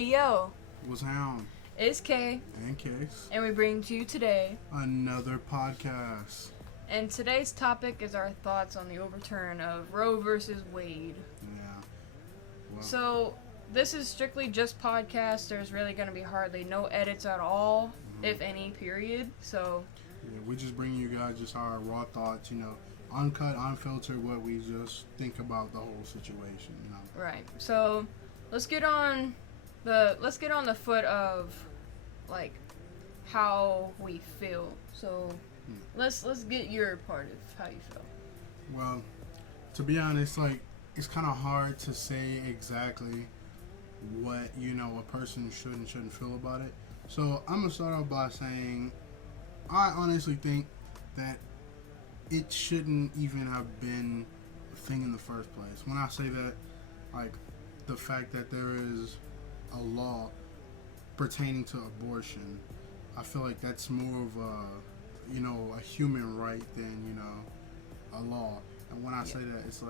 Hey yo, What's hound? it's Kay, And Case. and we bring to you today. Another podcast. And today's topic is our thoughts on the overturn of Roe versus Wade. Yeah. Well, So, this is strictly just podcast. There's really going to be hardly no edits at all, if any, period. So, yeah, we just bring you guys just our raw thoughts, uncut, unfiltered, what we just think about the whole situation, right. So, let's get on the foot of, like, how we feel. So, let's get your part of how you feel. Well, to be honest, it's kind of hard to say exactly what, a person should and shouldn't feel about it. So, I'm going to start off by saying I honestly think that it shouldn't even have been a thing in the first place. When I say that, the fact that there is a law pertaining to abortion, I feel like that's more of a human right than, a law. And when I say that, it's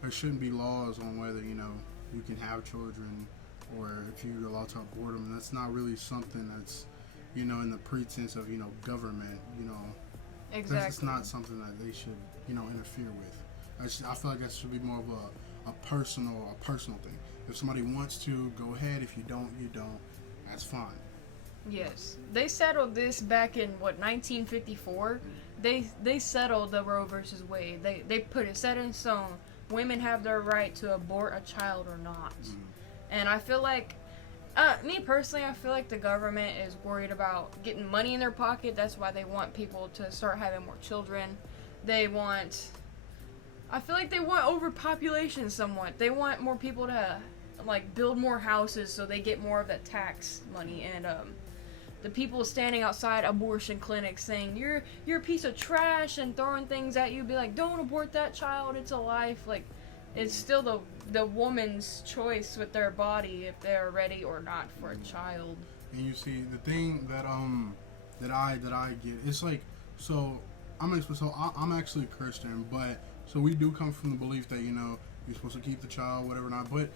there shouldn't be laws on whether, you can have children or if you're allowed to abort them. That's not really something that's, in the pretense of, government, Exactly. That's not something that they should, interfere with. I feel like that should be more of a personal thing. If somebody wants to, go ahead. If you don't, you don't. That's fine. Yes. They settled this back in, 1954? They settled the Roe versus Wade. They put it set in stone. Women have their right to abort a child or not. And I feel like, me personally, I feel like the government is worried about getting money in their pocket. That's why they want people to start having more children. I feel like they want overpopulation somewhat. They want more people to, build more houses so they get more of that tax money. And, the people standing outside abortion clinics saying, you're a piece of trash and throwing things at you, be like, don't abort that child, it's a life. It's still the woman's choice with their body if they're ready or not for a child. And you see, the thing that I get, it's I'm actually a Christian, but so we do come from the belief that you're supposed to keep the child, whatever not. But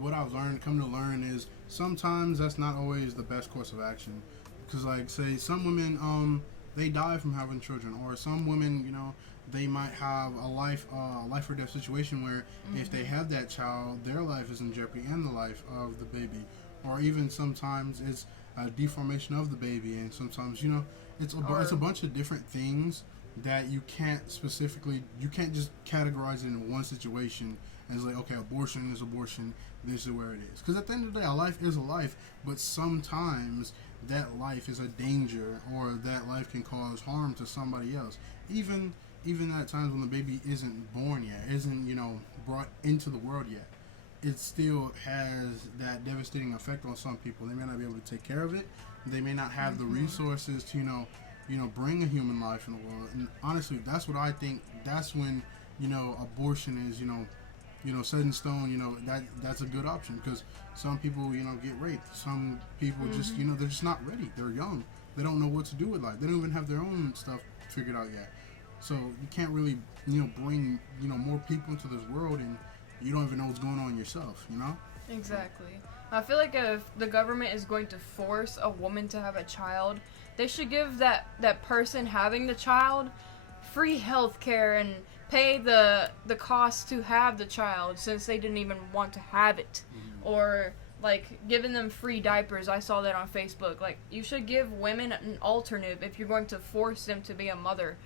what I've come to learn is sometimes that's not always the best course of action, because say some women they die from having children, or some women they might have a life or death situation where if they have that child, their life is in jeopardy and the life of the baby, or even sometimes it's a deformation of the baby, and sometimes it's a bunch of different things that you can't just categorize it in one situation and it's okay, abortion is abortion, this is where it is. Because at the end of the day, a life is a life, but sometimes that life is a danger, or that life can cause harm to somebody else. Even at times when the baby isn't born yet, isn't brought into the world yet, it still has that devastating effect on some people. They may not be able to take care of it. They may not have the resources to bring a human life in the world. And honestly, that's what I think. That's when abortion is set in stone. That's a good option, because some people get raped. Some people just they're just not ready. They're young. They don't know what to do with life. They don't even have their own stuff figured out yet. So you can't really bring more people into this world, and you don't even know what's going on yourself. Exactly. I feel like if the government is going to force a woman to have a child, they should give that person having the child free health care and pay the cost to have the child, since they didn't even want to have it. Or giving them free diapers. I saw that on Facebook. You should give women an alternative if you're going to force them to be a mother.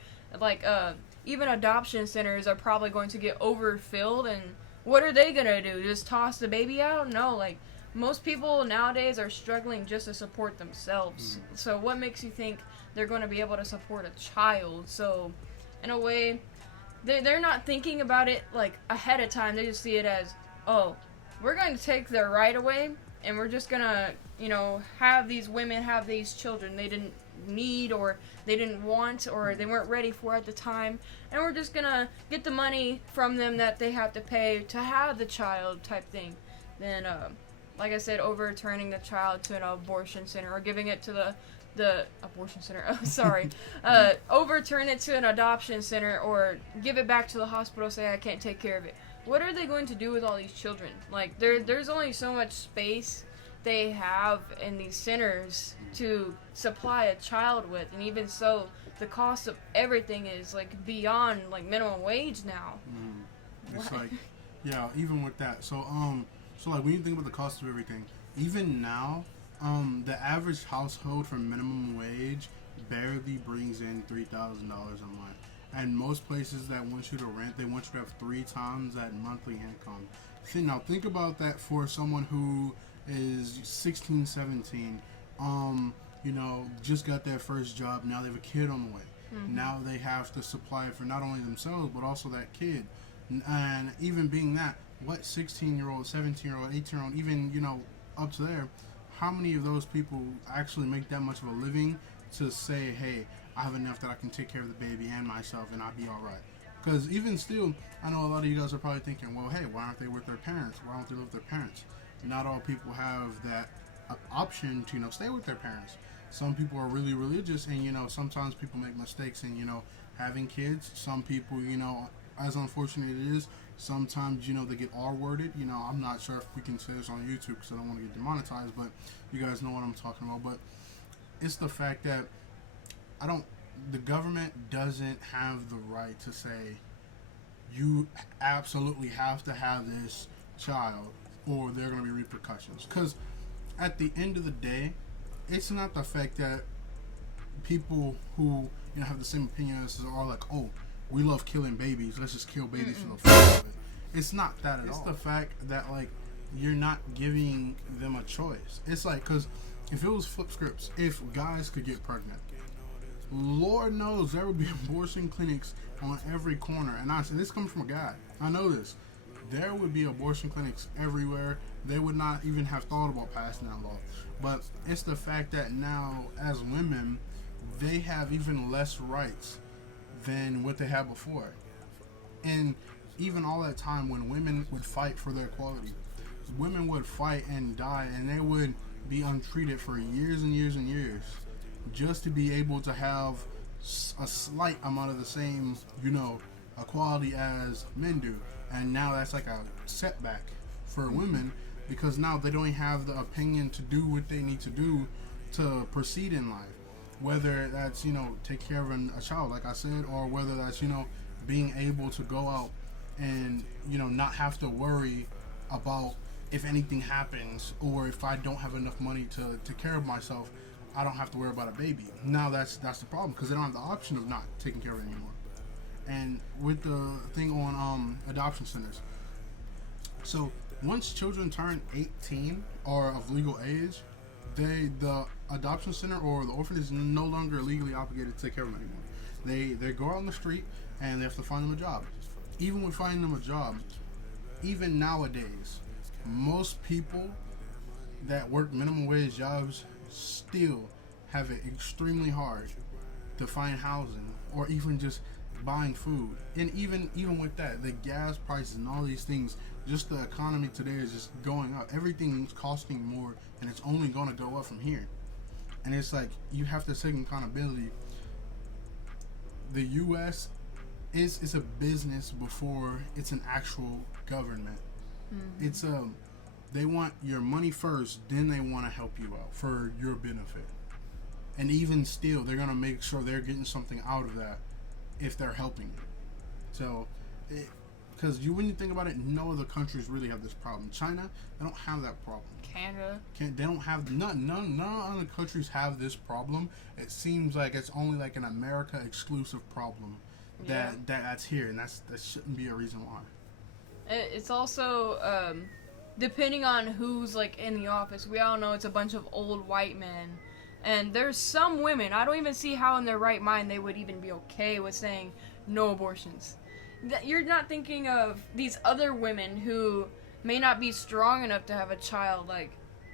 Even adoption centers are probably going to get overfilled, and what are they gonna do? Just toss the baby out? No, most people nowadays are struggling just to support themselves. So what makes you think they're going to be able to support a child? So in a way, they're not thinking about it ahead of time. They just see it as, oh, we're going to take their right away, and we're just going to have these women have these children they didn't need, or they didn't want, or they weren't ready for at the time, and we're just going to get the money from them that they have to pay to have the child type thing. Then like I said, overturning the child to an abortion center, or giving it to the abortion center, overturn it to an adoption center, or give it back to the hospital, say I can't take care of it. What are they going to do with all these children? There's only so much space they have in these centers to supply a child with, and even so, the cost of everything is like beyond like minimum wage now. It's like, yeah, even with that. So like when you think about the cost of everything, even now, the average household for minimum wage barely brings in $3,000 a month. And most places that want you to rent, they want you to have 3 times that monthly income. Now think about that for someone who is 16, 17, you know, just got their first job. Now they have a kid on the way. Now they have to supply it for not only themselves, but also that kid. And even being that, what 16-year-old, 17-year-old, 18-year-old, even, you know, up to there, how many of those people actually make that much of a living to say, hey, I have enough that I can take care of the baby and myself and I'll be all right? Because even still, I know a lot of you guys are probably thinking, well, hey, why aren't they with their parents? Why don't they live with their parents? Not all people have that option to, you know, stay with their parents. Some people are really religious, and, you know, sometimes people make mistakes in, you know, having kids. Some people, you know, as unfortunate it is, sometimes, you know, they get R-worded. You know, I'm not sure if we can say this on YouTube because I don't want to get demonetized, but you guys know what I'm talking about. But it's the fact that the government doesn't have the right to say, you absolutely have to have this child or there are going to be repercussions. Because at the end of the day, it's not the fact that people who, you know, have the same opinion as us are like, oh, we love killing babies, let's just kill babies for the fun of it. It's not that at all. It's the fact that, like, you're not giving them a choice. It's like, because if it was flip scripts, if guys could get pregnant, Lord knows there would be abortion clinics on every corner. And honestly, this comes from a guy. I know this. There would be abortion clinics everywhere. They would not even have thought about passing that law. But it's the fact that now, as women, they have even less rights than what they had before. And even all that time when women would fight for their equality, women would fight and die, and they would be untreated for years and years and years just to be able to have a slight amount of the same, you know, equality as men do. And now that's like a setback for women, because now they don't have the opinion to do what they need to do to proceed in life. Whether that's, you know, take care of a child, like I said, or whether that's, you know, being able to go out and, you know, not have to worry about if anything happens, or if I don't have enough money to take care of myself, I don't have to worry about a baby. Now that's the problem, because they don't have the option of not taking care of it anymore. And with the thing on adoption centers, so once children turn 18 or of legal age, the adoption center or the orphanage is no longer legally obligated to take care of them anymore. They go out on the street and they have to find them a job. Even with finding them a job, even nowadays, most people that work minimum wage jobs still have it extremely hard to find housing or even just buying food. And even with that, the gas prices and all these things, just the economy today is just going up. Everything's costing more, and it's only going to go up from here. And it's like, you have to take accountability. The U.S. is a business before it's an actual government. It's they want your money first, then they want to help you out for your benefit. And even still, they're going to make sure they're getting something out of that if they're helping you. So, because when you think about it, no other countries really have this problem. China, they don't have that problem. Canada. They don't have, none other countries have this problem. It seems like it's only like an America exclusive problem that's here, and that shouldn't be a reason why. It's also depending on who's like in the office. We all know it's a bunch of old white men, and there's some women, I don't even see how in their right mind they would even be okay with saying no abortions. You're not thinking of these other women who may not be strong enough to have a child. Like,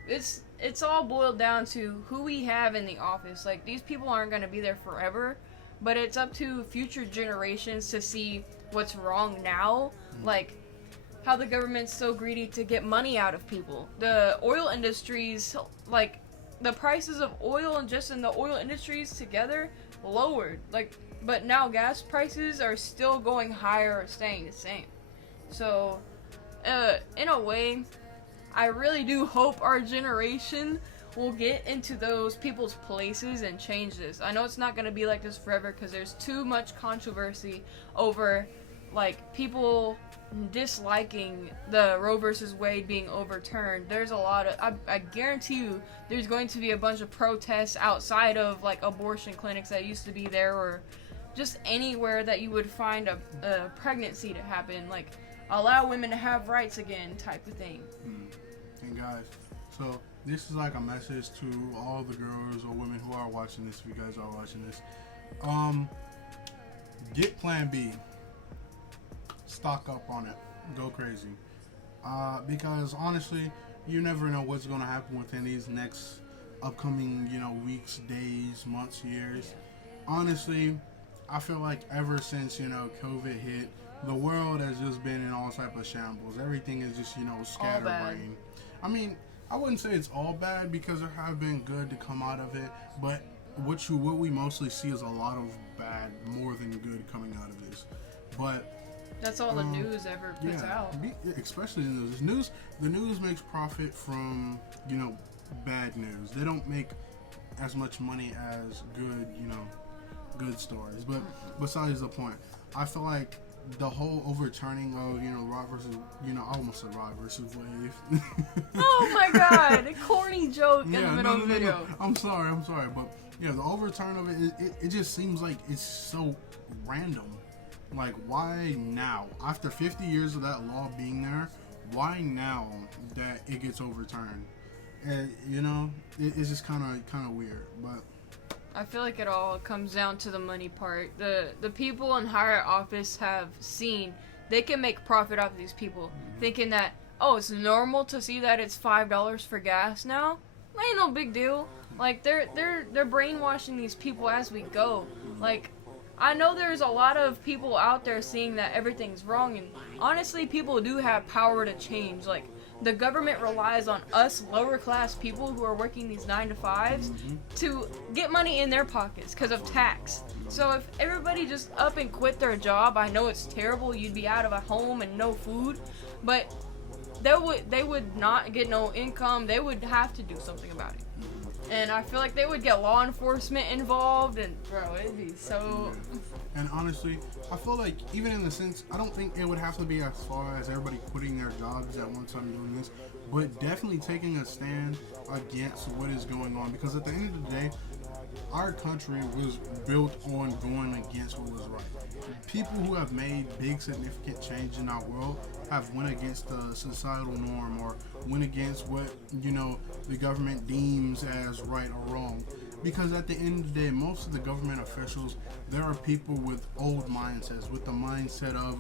it's all boiled down to who we have in the office. Like, these people aren't going to be there forever, but it's up to future generations to see what's wrong now. Like, how the government's so greedy to get money out of people. The oil industries, like, the prices of oil and just in the oil industries together lowered. Like, but now gas prices are still going higher or staying the same. So, in a way, I really do hope our generation will get into those people's places and change this. I know it's not going to be like this forever because there's too much controversy over, like, people disliking the Roe versus Wade being overturned. There's a lot of, I guarantee you, there's going to be a bunch of protests outside of, like, abortion clinics that used to be there, or just anywhere that you would find a pregnancy to happen. Like, allow women to have rights again type of thing. And guys, so this is like a message to all the girls or women who are watching this, if you guys are watching this. Get Plan B. Stock up on it. Go crazy. Because honestly, you never know what's going to happen within these next upcoming, weeks, days, months, years. Honestly, I feel like ever since, COVID hit, the world has just been in all type of shambles. Everything is just, scatterbrained. I mean, I wouldn't say it's all bad because there have been good to come out of it, but what we mostly see is a lot of bad more than good coming out of this. But that's all the news ever puts out. Especially the news. The news makes profit from, bad news. They don't make as much money as good, good stories. But besides the point, I feel like the whole overturning of, Roe versus, I almost said Roe versus Wade. Oh my god, a corny joke in the middle of the video. No. I'm sorry, but the overturn of it just seems like it's so random. Like, why now? After 50 years of that law being there, why now that it gets overturned? It's just kind of weird, but I feel like it all comes down to the money part. The people in higher office have seen they can make profit off of these people, thinking that, oh, it's normal to see that it's $5 for gas now. Ain't no big deal. Like, they're brainwashing these people as we go. Like, I know there's a lot of people out there seeing that everything's wrong, and honestly, people do have power to change. Like, the government relies on us lower class people who are working these 9-to-5s to get money in their pockets because of tax. So if everybody just up and quit their job, I know it's terrible, you'd be out of a home and no food, but they would not get no income. They would have to do something about it. And I feel like they would get law enforcement involved, and bro, it'd be so... And honestly, I feel like even in the sense, I don't think it would have to be as far as everybody quitting their jobs at one time doing this, but definitely taking a stand against what is going on. Because at the end of the day, our country was built on going against what was right. People who have made big significant change in our world have went against the societal norm or went against what, the government deems as right or wrong. Because at the end of the day, most of the government officials, there are people with old mindsets, with the mindset of,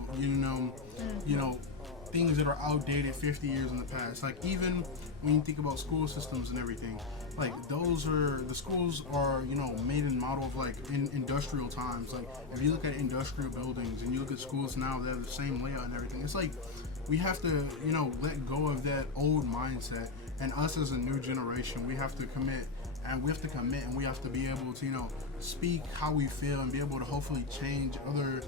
things that are outdated 50 years in the past. Like, even when you think about school systems and everything, like, the schools are, made in model of, like, in industrial times. Like, if you look at industrial buildings and you look at schools now, they have the same layout and everything. It's like, we have to, let go of that old mindset. And us as a new generation, we have to commit. And we have to commit, and we have to be able to, speak how we feel and be able to hopefully change other,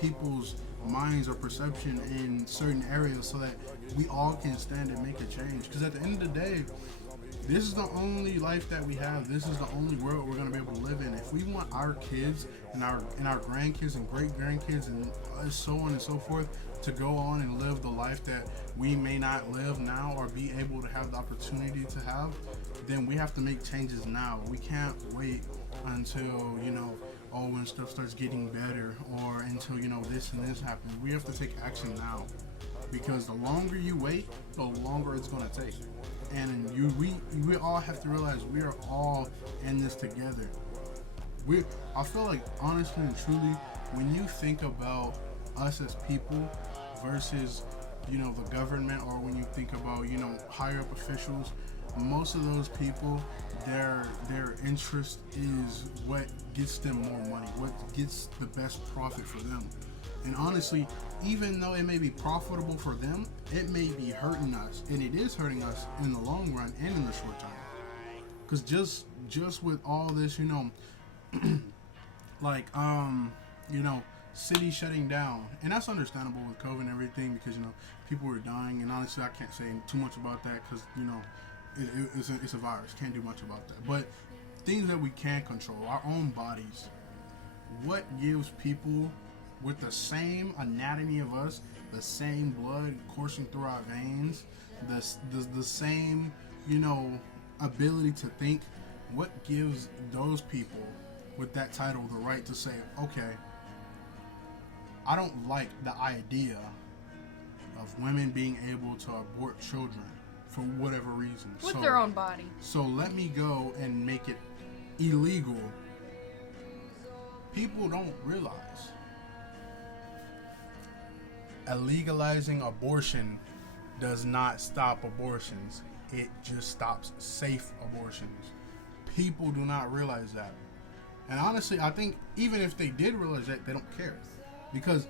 people's minds or perception in certain areas so that we all can stand and make a change. Because at the end of the day, this is the only life that we have. This is the only world we're going to be able to live in. If we want our kids and our grandkids and great grandkids and so on and so forth to go on and live the life that we may not live now or be able to have the opportunity to have, then we have to make changes now. We can't wait until, when stuff starts getting better or until, this and this happens. We have to take action now, because the longer you wait, the longer it's going to take. And we all have to realize we are all in this together. I feel like, honestly and truly, when you think about us as people versus, the government, or when you think about, higher up officials, most of those people, their interest is what gets them more money, what gets the best profit for them. And honestly, even though it may be profitable for them, it may be hurting us, and it is hurting us in the long run and in the short term. Because just with all this, cities shutting down, and that's understandable with COVID and everything because people were dying, and honestly I can't say too much about that because it's a virus, can't do much about that. But things that we can control, our own bodies. What gives people with the same anatomy of us, the same blood coursing through our veins, the same ability to think, what gives those people with that title the right to say, okay, I don't like the idea of women being able to abort children for whatever reason. With their own body. So let me go and make it illegal. People don't realize legalizing abortion does not stop abortions. It just stops safe abortions. People do not realize that. And honestly, I think even if they did realize that, they don't care. Because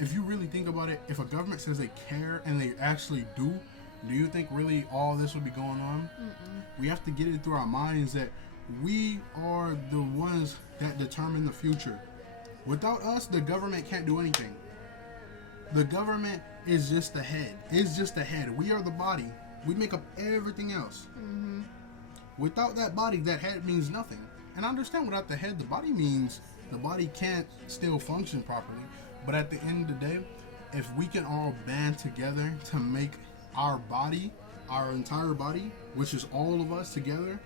if you really think about it, if a government says they care and they actually do you think really all this would be going on? Mm-mm. We have to get it through our minds that we are the ones that determine the future. Without us, the government can't do anything. The government is just the head. It's just the head. We are the body. We make up everything else. Mm-hmm. Without that body, that head means nothing. And I understand without the head, the body means the body can't still function properly. But at the end of the day, if we can all band together to make our body, our entire body, which is all of us together,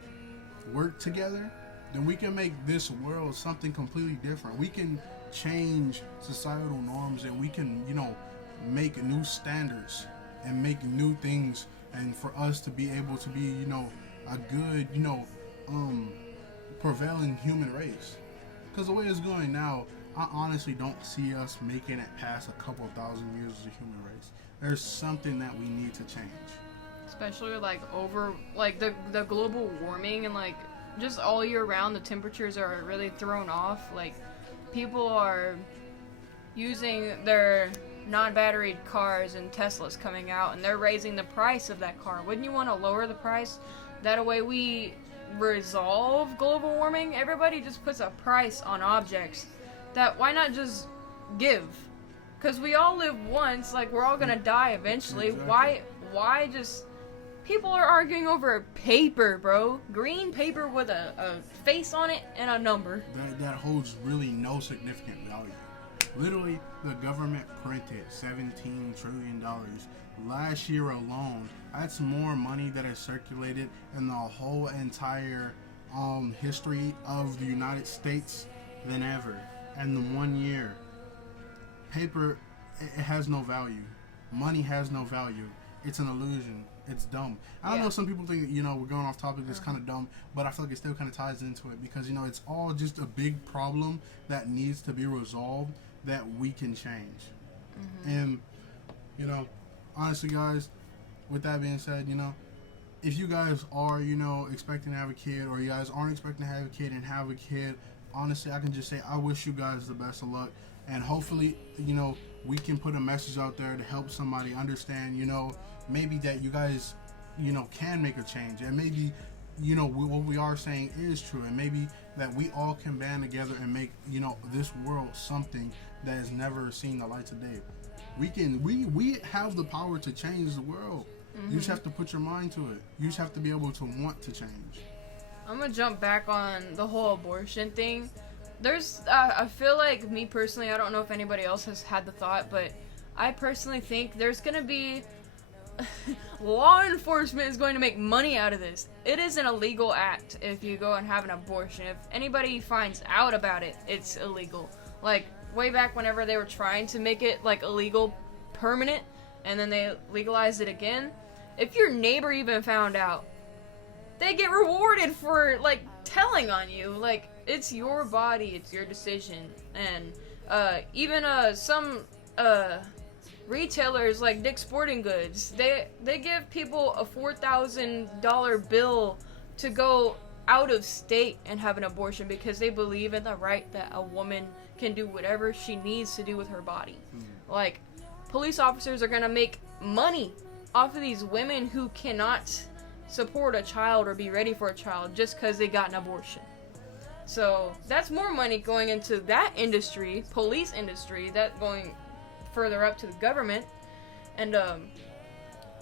work together, then we can make this world something completely different. We can change societal norms, and we can, make new standards and make new things, and for us to be able to be, a good, prevailing human race. Because the way it's going now, I honestly don't see us making it past a couple thousand years as a human race. There's something that we need to change. Especially the global warming and just all year round the temperatures are really thrown off. People are using their non-batteried cars and Teslas coming out, and they're raising the price of that car. Wouldn't you want to lower the price? That way we resolve global warming. Everybody just puts a price on objects. Why not just give? Because we all live once, we're all gonna die eventually. Exactly. Why just... People are arguing over paper, bro. Green paper with a face on it and a number. That holds really no significant value. Literally, the government printed $17 trillion. Last year alone, that's more money that has circulated in the whole entire history of the United States than ever. And in 1 year, paper, it has no value. Money has no value. It's an illusion. It's dumb. I know some people think, we're going off topic, it's kind of dumb, but I feel like it still kind of ties into it because, it's all just a big problem that needs to be resolved that we can change. Mm-hmm. And, honestly, guys, with that being said, if you guys are, expecting to have a kid, or you guys aren't expecting to have a kid and have a kid, honestly, I can just say I wish you guys the best of luck. And hopefully, we can put a message out there to help somebody understand, maybe that you guys, can make a change. And maybe, what we are saying is true. And maybe that we all can band together and make, this world something that has never seen the light of day. We have the power to change the world. Mm-hmm. You just have to put your mind to it. You just have to be able to want to change. I'm gonna jump back on the whole abortion thing. I feel like, me personally, I don't know if anybody else has had the thought, but I personally think there's gonna be law enforcement is going to make money out of this. It is an illegal act if you go and have an abortion. If anybody finds out about it, it's illegal. Way back whenever they were trying to make it illegal permanent, and then they legalized it again, if your neighbor even found out, they get rewarded for telling on you. It's your body, it's your decision. And even some retailers like Dick's Sporting Goods, they give people a $4,000 bill to go out of state and have an abortion because they believe in the right that a woman can do whatever she needs to do with her body. Police officers are gonna make money off of these women who cannot support a child or be ready for a child just because they got an abortion. So that's more money going into that industry, police industry, that going further up to the government. And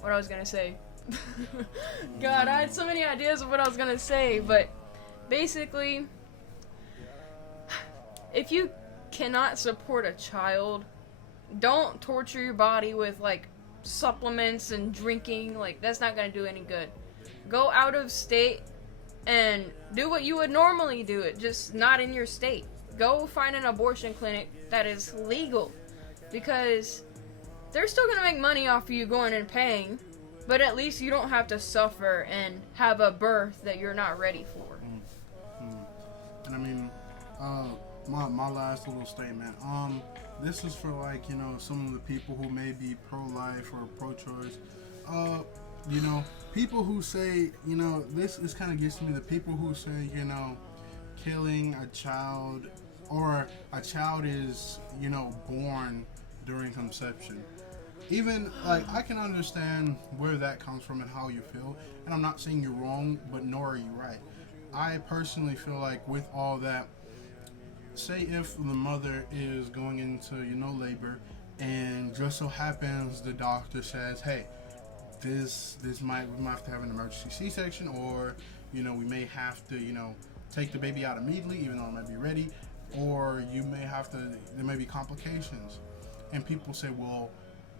what I was gonna say. God, I had so many ideas of what I was gonna say, but basically, if you cannot support a child, don't torture your body with like supplements and drinking. Like, that's not gonna do any good. Go out of state and do what you would normally do, it just not in your state. Go find an abortion clinic that is legal, because they're still gonna make money off of you going and paying, but at least you don't have to suffer and have a birth that you're not ready for. And I mean, my last little statement. This is for, like, you know, some of the people who may be pro-life or pro-choice. You know, people who say, you know, this kind of gets to me. The people who say, you know, killing a child, or a child is, you know, born during conception. Even, like, I can understand where that comes from and how you feel, and I'm not saying you're wrong, but nor are you right. I personally feel like with all that, say if the mother is going into, you know, labor, and just so happens the doctor says, hey, we might have to have an emergency C-section, or, you know, we may have to, you know, take the baby out immediately, even though it might be ready, or you may have to, there may be complications. And people say, well,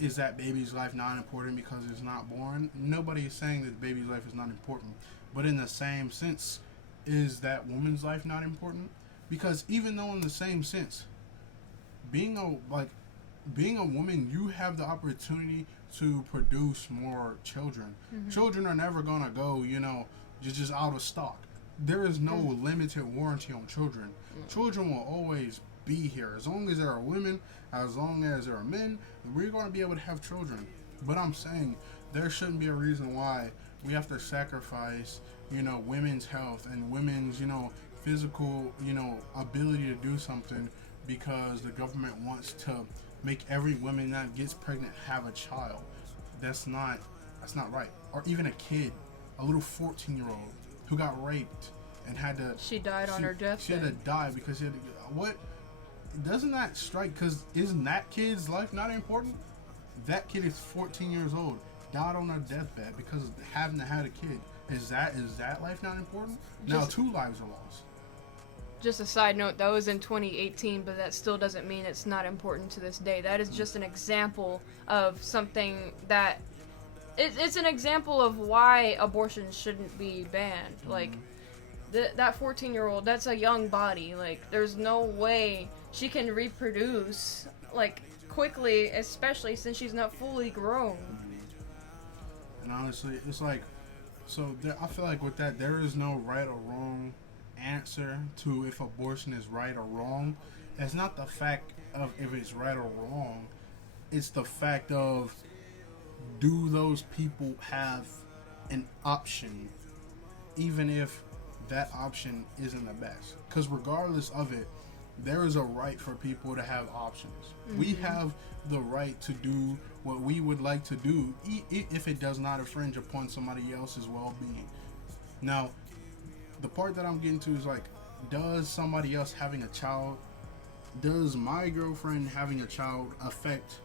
is that baby's life not important because it's not born? Nobody is saying that the baby's life is not important. But in the same sense, is that woman's life not important? Because even though in the same sense, being a woman, you have the opportunity to produce more children. Mm-hmm. Children are never gonna go, you know, just out of stock. There is no limited warranty on children. Children will always be here. As long as there are women, as long as there are men, we're going to be able to have children. But I'm saying there shouldn't be a reason why we have to sacrifice, you know, women's health and women's, you know, physical, you know, ability to do something because the government wants to make every woman that gets pregnant have a child. That's not right. Or even a kid, a little 14-year-old who got raped and had to... She died on her deathbed. She had to die because she had to... What? Doesn't that strike? Because isn't that kid's life not important? That kid is 14 years old, died on her deathbed because of having to have a kid. Is that life not important? Now 2 lives are lost. Just a side note, that was in 2018, but that still doesn't mean it's not important to this day. That is just an example of something that... It's an example of why abortion shouldn't be banned. Mm-hmm. Like, that 14-year-old, that's a young body. Like, there's no way she can reproduce, like, quickly, especially since she's not fully grown. And honestly, it's like... So, I feel like with that, there is no right or wrong answer to if abortion is right or wrong. It's not the fact of if it's right or wrong. It's the fact of, do those people have an option, even if that option isn't the best? Because regardless of it, there is a right for people to have options. Mm-hmm. We have the right to do what we would like to do, if it does not infringe upon somebody else's well-being. Now, the part that I'm getting to is like, does somebody else having a child, does my girlfriend having a child affect,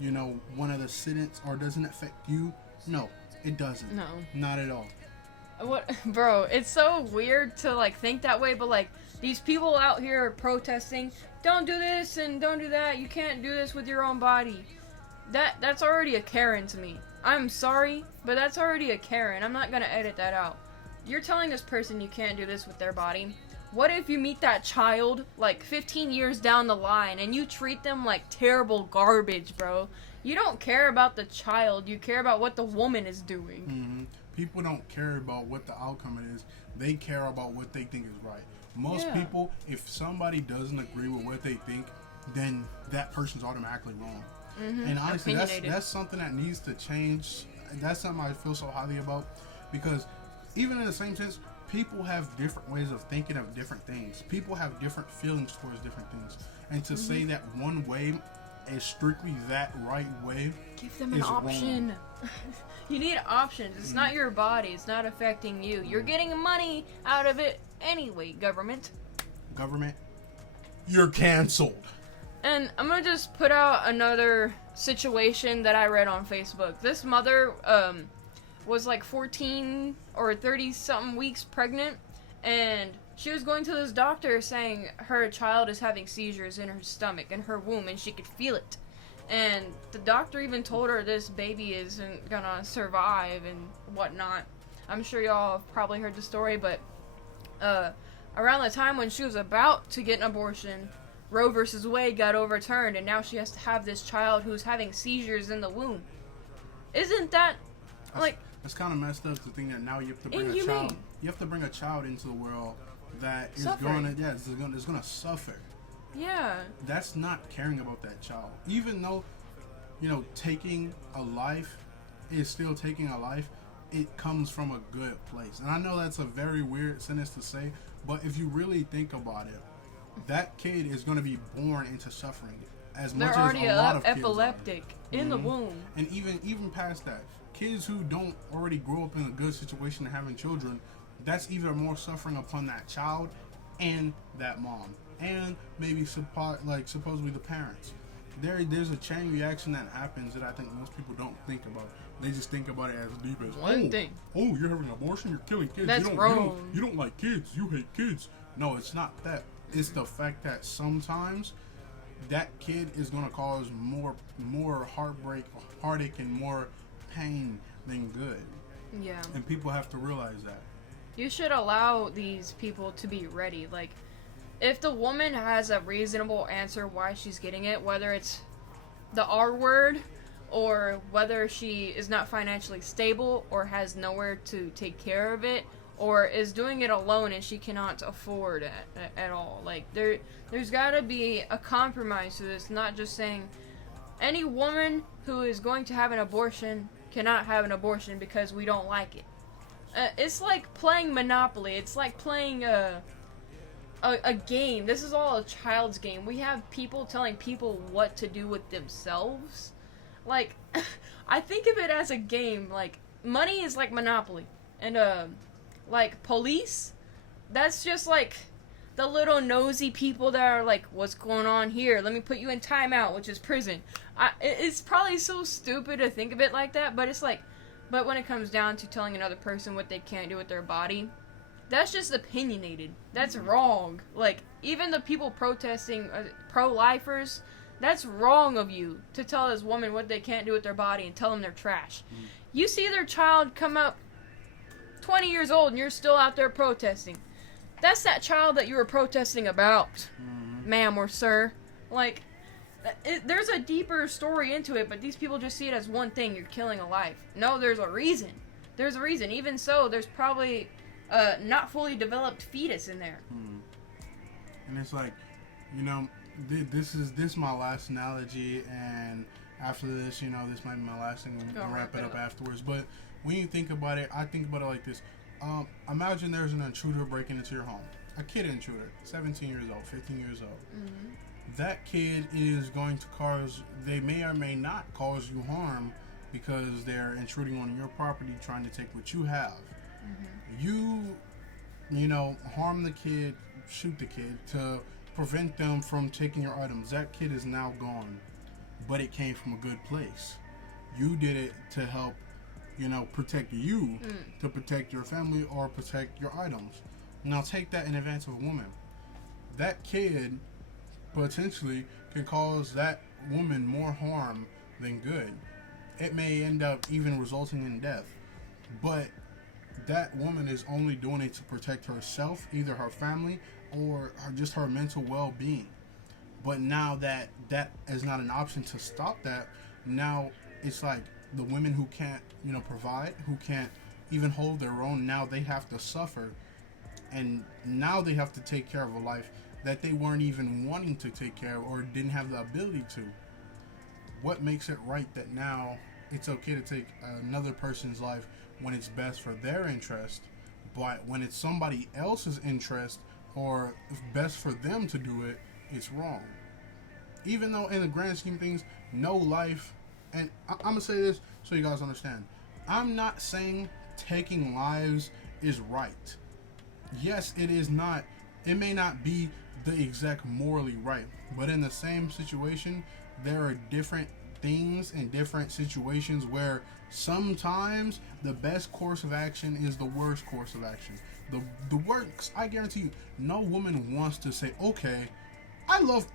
you know, one of the students, or doesn't it affect you? No, it doesn't. No. Not at all. What, bro, it's so weird to, like, think that way, but, like, these people out here are protesting, don't do this and don't do that, you can't do this with your own body. That's already a Karen to me. I'm sorry, but that's already a Karen. I'm not gonna edit that out. You're telling this person you can't do this with their body. What if you meet that child, like, 15 years down the line, and you treat them like terrible garbage, bro? You don't care about the child, you care about what the woman is doing. Mm-hmm. People don't care about what the outcome is. They care about what they think is right. Most people, if somebody doesn't agree with what they think, then that person's automatically wrong. Mm-hmm. And honestly, that's something that needs to change. That's something I feel so highly about, because even in the same sense, people have different ways of thinking of different things. People have different feelings towards different things. And to say that one way is strictly that right way, give them an option. You need options. It's not your body. It's not affecting you. You're getting money out of it anyway, government. government, you're canceled. And I'm gonna just put out another situation that I read on Facebook. This mother was like 14 or 30 something weeks pregnant, and she was going to this doctor saying her child is having seizures in her stomach, in her womb, and she could feel it. And the doctor even told her this baby isn't gonna survive and whatnot. I'm sure y'all have probably heard the story, but around the time when she was about to get an abortion, Roe versus Wade got overturned, and now she has to have this child who's having seizures in the womb. Isn't that, like... That's kind of messed up to think that now you have to bring inhumane. a child. You have to bring a child into the world that is Suffering. going to suffer. Yeah. That's not caring about that child. Even though, taking a life is still taking a life, it comes from a good place. And I know that's a very weird sentence to say, but if you really think about it, that kid is going to be born into suffering as much They're as already a lot of epileptic kids in the womb. And even past that, kids who don't already grow up in a good situation of having children, that's even more suffering upon that child and that mom, and maybe supposedly the parents. There's a chain reaction that happens that I think most people don't think about. They just think about it as deep as One thing. Oh, you're having an abortion. You're killing kids. That's wrong. You don't like kids. You hate kids. No, it's not that. It's the fact that sometimes that kid is gonna cause more heartbreak, heartache, and more pain than good. Yeah. And people have to realize that. You should allow these people to be ready. Like, if the woman has a reasonable answer why she's getting it, whether it's the R word, or whether she is not financially stable, or has nowhere to take care of it, or is doing it alone and she cannot afford it at all. Like, there's gotta be a compromise to this, not just saying any woman who is going to have an abortion cannot have an abortion because we don't like it. It's like playing Monopoly. It's like playing a game. This is all a child's game. We have people telling people what to do with themselves. Like, I think of it as a game. Like, money is like Monopoly. And, like, police, that's just like the little nosy people that are like, what's going on here? Let me put you in timeout, which is prison. It's probably so stupid to think of it like that, but it's like, but when it comes down to telling another person what they can't do with their body, that's just opinionated. That's wrong. Like, even the people protesting, pro-lifers, that's wrong of you to tell this woman what they can't do with their body and tell them they're trash. You see their child come up 20 years old and you're still out there protesting. That's that child that you were protesting about, ma'am or sir. Like, there's a deeper story into it, but these people just see it as one thing. You're killing a life. No, there's a reason. There's a reason. Even so, there's probably not fully developed fetus in there. And it's like, this is my last analogy, and after this, this might be my last thing. We'll wrap it up afterwards. But when you think about it, I think about it like this. Imagine there's an intruder breaking into your home. A kid intruder, 17 years old, 15 years old. That kid is going to they may or may not cause you harm because they're intruding on your property trying to take what you have. You harm the kid, shoot the kid to prevent them from taking your items. That kid is now gone, but it came from a good place. You did it to help, protect you, to protect your family or protect your items. Now take that in advance of a woman. That kid potentially can cause that woman more harm than good. It may end up even resulting in death. But that woman is only doing it to protect herself, either her family or just her mental well-being. But now that is not an option to stop that, now it's like the women who can't, provide, who can't even hold their own, now they have to suffer. And now they have to take care of a life that they weren't even wanting to take care of or didn't have the ability to. What makes it right that now it's okay to take another person's life when it's best for their interest, but when it's somebody else's interest or best for them to do it, it's wrong? Even though in the grand scheme of things, no life, and I'm going to say this so you guys understand. I'm not saying taking lives is right. Yes, it is not. It may not be the exact morally right. But in the same situation, there are different things and different situations where sometimes the best course of action is the worst course of action. The worst, I guarantee you, no woman wants to say, okay,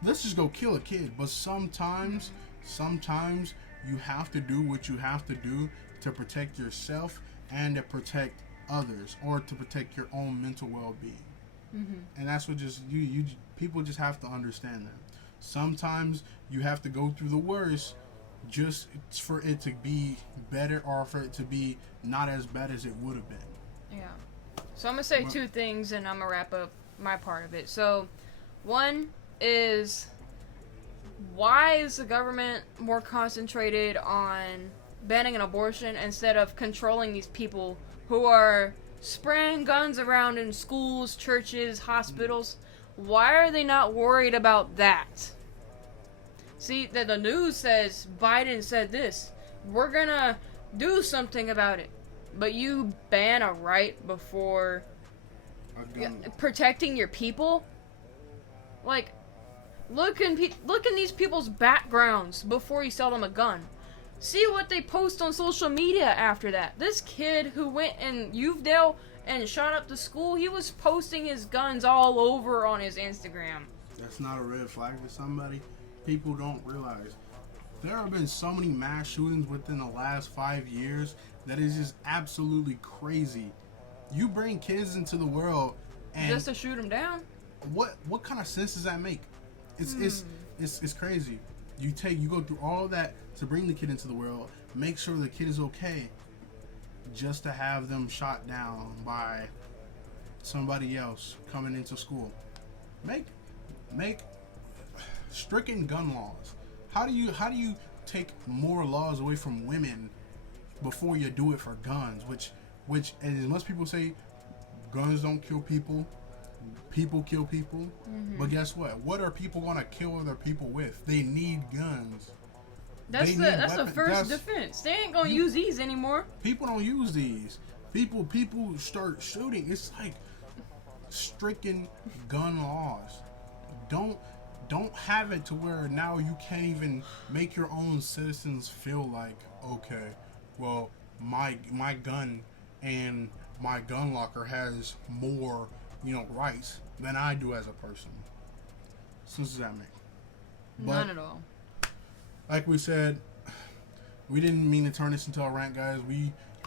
let's just go kill a kid. But sometimes you have to do what you have to do to protect yourself and to protect others, or to protect your own mental well-being. And that's what people just have to understand that. Sometimes you have to go through the worst just for it to be better, or for it to be not as bad as it would have been. Yeah. So I'm going to say two things, and I'm going to wrap up my part of it. So, one is, why is the government more concentrated on banning an abortion instead of controlling these people who are spraying guns around in schools, churches, hospitals? Why are they not worried about that? See, that the news says Biden said this. We're gonna do something about it. But you ban a right before protecting your people? Like, look in these people's backgrounds before you sell them a gun. See what they post on social media after that. This kid who went in Uvedale and shot up the school, he was posting his guns all over on his Instagram. That's not a red flag for somebody? People don't realize there have been so many mass shootings within the last 5 years that is just absolutely crazy. You bring kids into the world and just to shoot them down? What kind of sense does that make? It's crazy. You go through all of that to bring the kid into the world, make sure the kid is okay, just to have them shot down by somebody else coming into school. Make stricken gun laws. How do you take more laws away from women before you do it for guns? Which as most people say, guns don't kill people. People kill people. But guess what? What are people gonna kill other people with? They need guns. That's the first defense. They ain't gonna use these anymore. People don't use these. People start shooting. It's like stricken gun laws. Don't have it to where now you can't even make your own citizens feel like, okay, well, my gun and my gun locker has more, rights than I do as a person. So does that make? None at all. Like we said, we didn't mean to turn this into a rant, guys.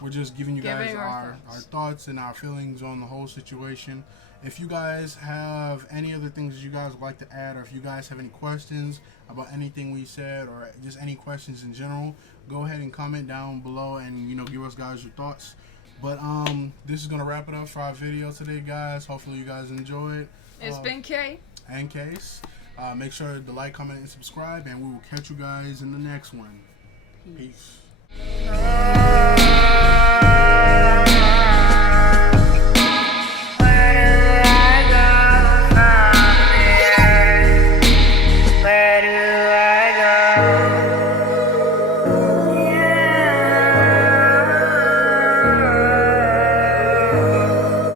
We're just giving you guys our thoughts and our feelings on the whole situation. If you guys have any other things you guys would like to add, or if you guys have any questions about anything we said, or just any questions in general, go ahead and comment down below and give us guys your thoughts. But this is gonna wrap it up for our video today, guys. Hopefully you guys enjoyed. It's been Kay and Case. Make sure to like, comment, and subscribe, and we will catch you guys in the next one. Peace.